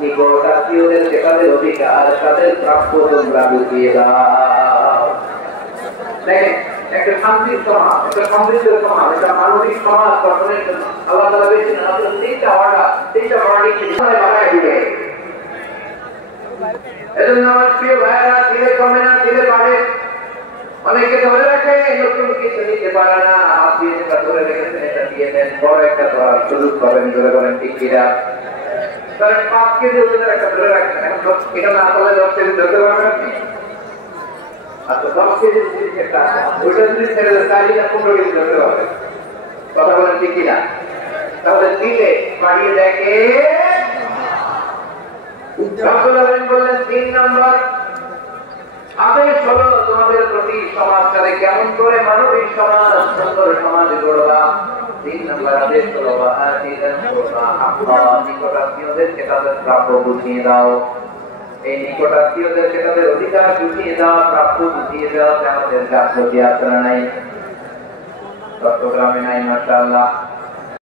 নিকটাত্মীয়দেরকে তাদের অধিকার তাদের প্রাপ্য তোমরা বুঝিয়ে দাও। দেখেন, একটা শান্তির সমাজ, একটা সমৃদ্ধের সমাজ, একটা মানবিক সমাজ গঠনের জন্য আল্লাহ তাআলা বলেছেন আমাদের তিনটা ওয়ার্ডিং বানায় দিবে। এজন্য আমার প্রিয় ভাইরা, ধীরে কমে না, ধীরে বাড়ে। অনেকে ধরে রাখে নতুন কিছু নিতে পারে না, হাত দিয়ে যেটা ধরে রেখেছেন এটা দিয়ে দেন, বড় একটা করার সুযোগ পাবেন, ধরে বলেন ঠিক কিনা? তাহলে 5 কেজি ওজনের একটা ধরে রাখছেন, এখন এটা না করলে 10 কেজি ধরতে পারবেন আপনি? আচ্ছা, 10 কেজি জিনিস একটা আছে, ওইটা যদি ছেড়ে দেন 4 না 15 কেজি ধরতে পারবেন। কথা বলেন ঠিক কিনা? তাহলে দিলে বাড়িয়ে দেখে বললেন 3 নম্বর আদেশ হলো তোমাদের প্রতি সমাজটাকে কেমন করে মানবিক সমাজ, সুন্দর সমাজ গড়বা। 3 নম্বর আদেশ হলো নিকটাত্মীয়দেরকে তাদের প্রাপ্য বুঝিয়ে দাও। এই নিকটাত্মীয়দেরকে তাদের অধিকার বুঝিয়ে দাও, প্রাপ্য বুঝিয়ে দেওয়া আমাদের গাফলতি আছে না নাই? চট্টগ্রামে নাই মাশাআল্লাহ।